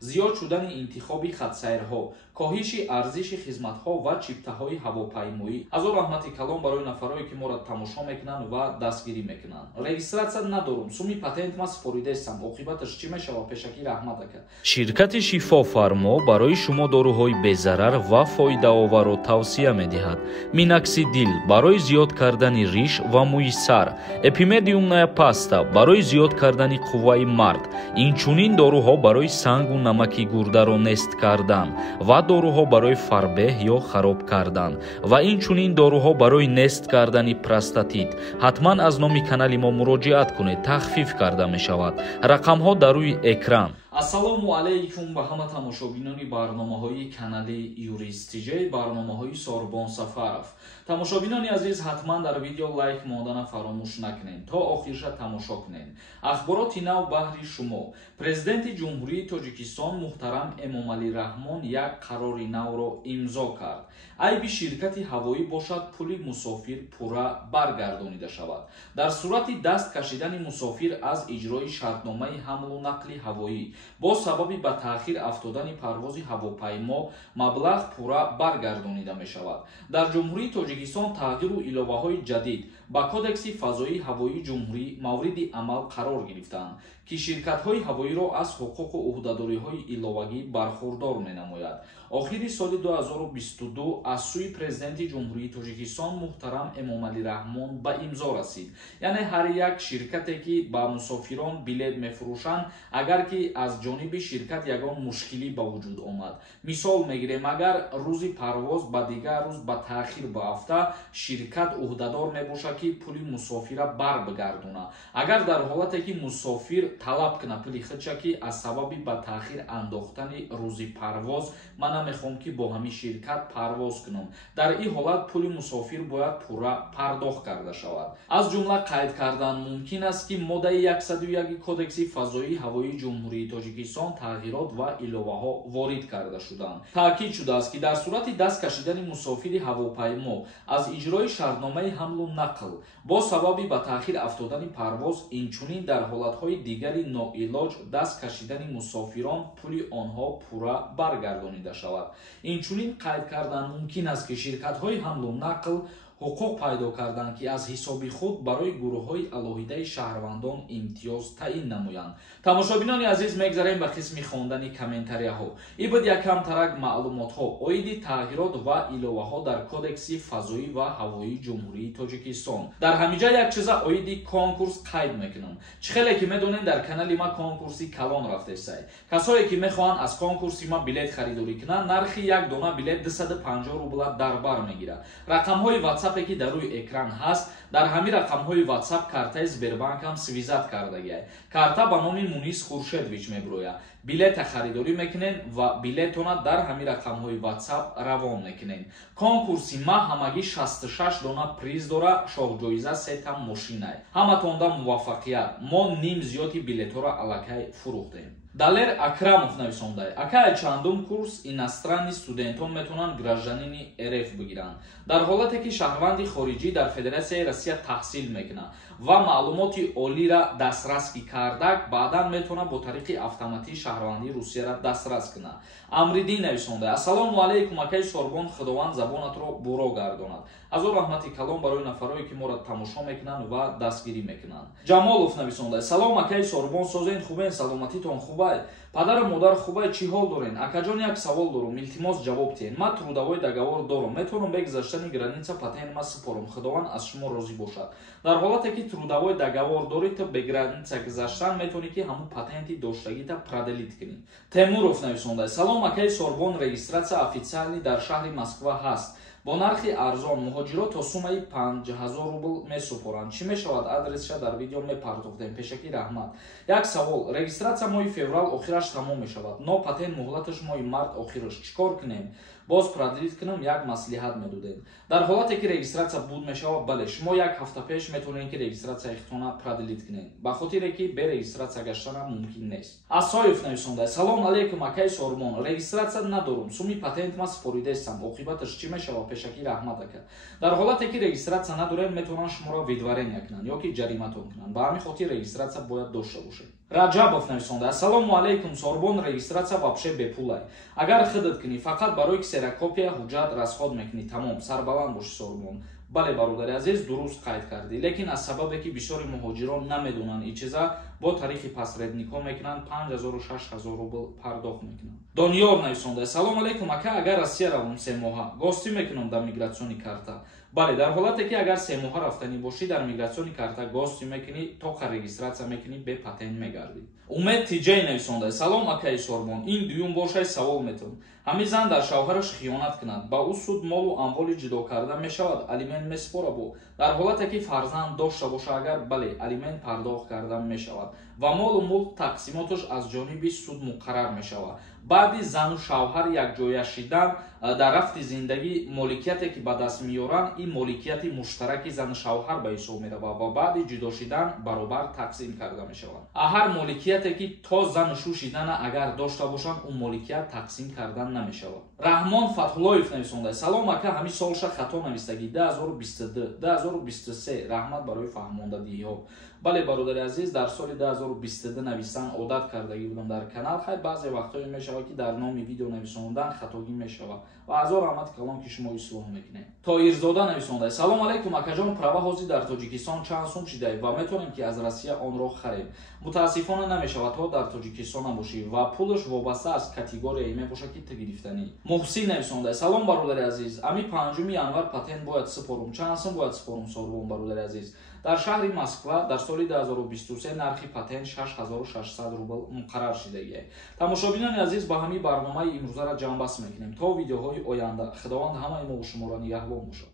зиёд шудани интихоби хатсайрҳо, коҳиши арзиши хизматҳо ва чиптаҳои ҳавопаймоӣ. Азор раҳмати калон барои нафарое ки моро тамошо мекунанд ва дастгирӣ мекунанд. Регистратсия надорум, суми патент ма супоридастам, оқибаташ чӣ мешавад? Пешакӣ раҳмат ака. Ширкати Шифофармо барои шумо дорӯҳои безарар ва фоидаоверро тавсия медиҳад. Миноксидил барои зиёд кардани риш ва мӯи сар, эпимедиумная паста барои зиёд кардани қувваи мард, инчунин дорӯҳо барои сангу намаки гурдаро нест кардан ва дорӯҳо барои фарбеҳ ё хароб кардан ва инчунин дорӯҳо барои нест кардани простатит. ҳатман аз номи канали мо муроҷиат кунед, тахфиф карда мешавад. рақамҳо дар рӯи экран. Ассалому алайкум ба ҳама тамошобинони барномаҳои канали Юристиҷей, барномаҳои Сорбон Сафаров. Тамошобинони азиз, ҳатман дар видео лайк модана фаромӯш накунед, то охирша тамошо кунед. Ахбороти нав баҳри шумо. Президенти ҷумҳурии Тоҷикистон муҳтарам Эмомалӣ Раҳмон як қарори навро имзо кард. Айби ширкати ҳавоӣ бошад пули мусофир пурра баргардонида шавад. Дар сурати даст кашидани мусофир аз иҷрои шартномаи ҳамлу нақли ҳавоӣ бо сабаби ба таъхир афтодани парвози ҳавопаймо маблағ пурра баргардонида мешавад. Дар ҷумҳурии Тоҷикистон тағйиру иловаҳои ҷадид ба кодекси фазоии ҳавоии ҷумҳурӣ мавриди амал қарор гирифтанд, ки ширкатҳои ҳавоиро аз ҳуқуқу ӯҳдадориҳои иловагӣ бархурдор менамояд. Охири соли 2022 аз сӯи президенти ҷумҳурии Тоҷикистон муҳтарам Эмомалӣ Раҳмон ба имзо расид. Яъне ҳар як ширкате ки ба мусофирон билет мефурӯшанд, агар ки аз ҷониби ширкат ягон мушкилӣ ба вуҷуд омад, мисол мегирем, агар рӯзи парвоз ба дигар рӯз ба таъхир баафта, ширкат ӯҳдадор мебошад ки пули мусофира барбигардона. Агар дар ҳолате ки мусофир талаб куна пули худша ки аз сабаби ба таъхир андохтани рӯзи парвоз ман намехоҳам ки бо ҳамин ширкат парвоз кунам, дар ин ҳолат пули мусофир бояд пурра пардохт карда шавад. Аз ҷумла қайд кардан мумкин аст ки моддаи 101 кодекси фазоии ҳавоии ҷумҳурии Тоҷикистон тағйирот ва иловаҳо ворид карда шуданд. таъкид шудааст ки дар сурати даст кашидани мусофири ҳавопаймо аз иҷрои шартномаи ҳамлу нақл бо сабаби ба таъхир афтодани парвоз, инчунин дар ҳолатҳои дигари ноилоҷ даст кашидани мусофирон пули онҳо пурра баргардонида шавад. Инчунин қайд кардан мумкин аст ки ширкатҳои ҳамлу нақл ҳуқуқ пайдо карданд ки аз ҳисоби худ барои гурӯҳҳои алоҳидаи шаҳрвандон имтиёз таъин намоянд. Тамошобинони азиз, мегзарем ба қисми хондани комментарияҳо. ин буд якам тарак маълумотҳо оиди тағйирот ва иловаҳо дар кодекси фазоӣ ва ҳавоии ҷумҳурии Тоҷикистон. дар ҳамиҷа як чиза оиди конкурс қайд мекунам. чӣ хеле ки медонед, дар канали ма конкурси калон рафтесай. касое ки мехоҳанд аз конкурси ма билет харидорӣ кунанд, нархи як дона билет 250 рубла дар бар мегирад. рақамҳои WhatsApp ки дар рӯи экран ҳаст, дар ҳамин рақамҳои WhatsApp картаи Сбербанкам свизат кардагиай. карта ба номи Мунис Хуршедович меброяд. билета харидорӣ мекунед ва билетона дар ҳамин рақамҳои WhatsApp равон мекунед. конкурси ма ҳамагӣ 66 дона приз дора, шоҳҷоиза 3 та мошинай. ҳаматонда муваффақият. мо ним зиёди билетҳоро аллакай фурӯхтем. Далер Акрамов нависондай: акай чандум курс иностранни студентон метавонанд гражданини РФ бигиранд. дар ҳолате ки шаҳрванди хориҷӣ дар Федератсияи Россия таҳсил мекунад ва маълумоти олиро дастрас ки кардак, баъдан метавонад бо тариқи автоматӣ шаҳрвандии Русияро дастрас кунад. Амриддин нависондай: ассалому алайкум акай Сорбон, худованд забонатро буро гардонад. азор раҳмати калон барои нафарое ки моро тамошо мекунанд ва дастгирӣ мекунанд. Ҷамолов нависондай: салом акай Сорбон, созен хубен, саломатитон хубай? падару модар хубай, чӣ ҳол дорен? акаҷон, як савол дорам, илтимос ҷавоб диҳед. ман трудовой договор дорам, метавонам бе гузаштани граница патент ма супорам. худованд аз шумо розӣ бошад. дар ҳолате ки трудовой договор доред, то бе граница гузаштан метавонӣ ки ҳамун патенти доштагита проделит кунӣ. Темуров нависондай: салом акай Сорбон, регистратсия официалӣ дар шаҳри Москва ҳаст. бо нархи арзон муҳоҷирот то сумаи 5000 рубл месупоранд. чӣ мешавад? адресша дар видео мепардохтем. пешакӣ раҳмат. як савол: регистратсия моҳи феврал охираш тамом мешавад, но патент муҳлаташ моҳи март охираш. чӣ кор кунем? боз проделит кунам? як маслиҳат медодед. дар ҳолате ки регистратсия буд мешавад, бале, шумо як ҳафта пеш метавонед ки регистратсияатона проделит кунед, ба хотире ки бе регистратсия гаштана мумкин нест. Асоев нависондай: салом алейкум акай Сормон, регистратсия надорум, суми патент ма супоридастам, оқибаташ чӣ мешавад? пешакӣ раҳмат ака. дар ҳолате ки регистратсия надорем, метавонанд шуморо видварения кунанд ё ки ҷариматон кунанд. ба ҳамин хотир регистратсия бояд дошта бошед. Раҷабов нависонда: Ассалому алайкум, сорбон регистрация вообще бепулай. Агар хидат кунӣ, фақат барои ксерокопия ҳуҷҷат расход мекунӣ. Тамом, сарбаланд боши сорбон. бале бародари азиз, дуруст қайд кардӣ, лекин аз сабабе ки бисёри муҳоҷирон намедонанд ин чиза, бо таърихи пасредникҳо мекунанд 5000-6000 рубл пардохт мекунанд. Дониёр нависонда: Салом алейкум ака, агар Россия равам 3 моҳа, гостӣ мекунам дар мигратсиони карта. бале, дар ҳолате ки агар 3 моҳа рафтанӣ бошӣ, дар мигратсиони карта гостӣ мекунӣ, тоқа регистрация мекунӣ, бе патент мегардӣ. Умед Тиҷей нависонда: Салом акаи Сорбон, ин дуюм бошай савол метавонам. ҳамин зан дар шавҳараш хиёнат кунад, ба ӯ суд молу амволи ҷудо карда мешавад, алимент меспора бо. дар ҳолате ки фарзанд дошта боша, агар бале, алимент пардохт карда мешавад ва молу мулк тақсимоташ аз ҷониби суд муқаррар мешавад. баъди зану шавҳар якҷоя шидан дар рафти зиндагӣ, моликияте ки ба даст меёранд, ин моликияти муштараки зану шавҳар ба ҳисоб меравад ва баъди ҷудо шидан баробар тақсим карда мешавад. ҳар моликияте ки то зану шу шидана агар дошта бошанд, ун моликият тақсим карда намешавад. раҳмон Фатҳуллоев нависонда: Салом ака, ҳамин солша хато навистагӣ 2022-2023 раҳмат барои фаҳмондадиҳо. бале бародари азиз, дар соли 2022 нависан одат кардагӣ будам дар канал. хай баъзе вақтҳое мешавад ки дар номи видео нависондан хатогӣ мешавад ва ҳазор раҳмати калон ки шумо ислоҳ мекунед. Тоирзода нависонда: Салом алейкум акаҷон, права ҳозир дар Тоҷикистон чанд сум шидаед ва метавонем ки аз Россия онро харем? мутаассифона намешавад то дар Тоҷикистон набошӣ ва пулаш вобаста аз категорияи мебошад ки ту гирифтанӣ. Муҳсин нависонда: Салом бародари азиз, ами 5 январ патент бояд сипорум. Чанд сум бояд сипорум Сорбон бародари азиз? дар шаҳри Москва дар соли 2023 нархи патент 6600 рубл муқаррар шидагист. Тамошобинони азиз, ба ҳамин барномаи имрӯзаро ҷамъбаст мекунем. То видеоҳои оянда, худованд ҳамаи мо шуморо нигаҳбон бошад.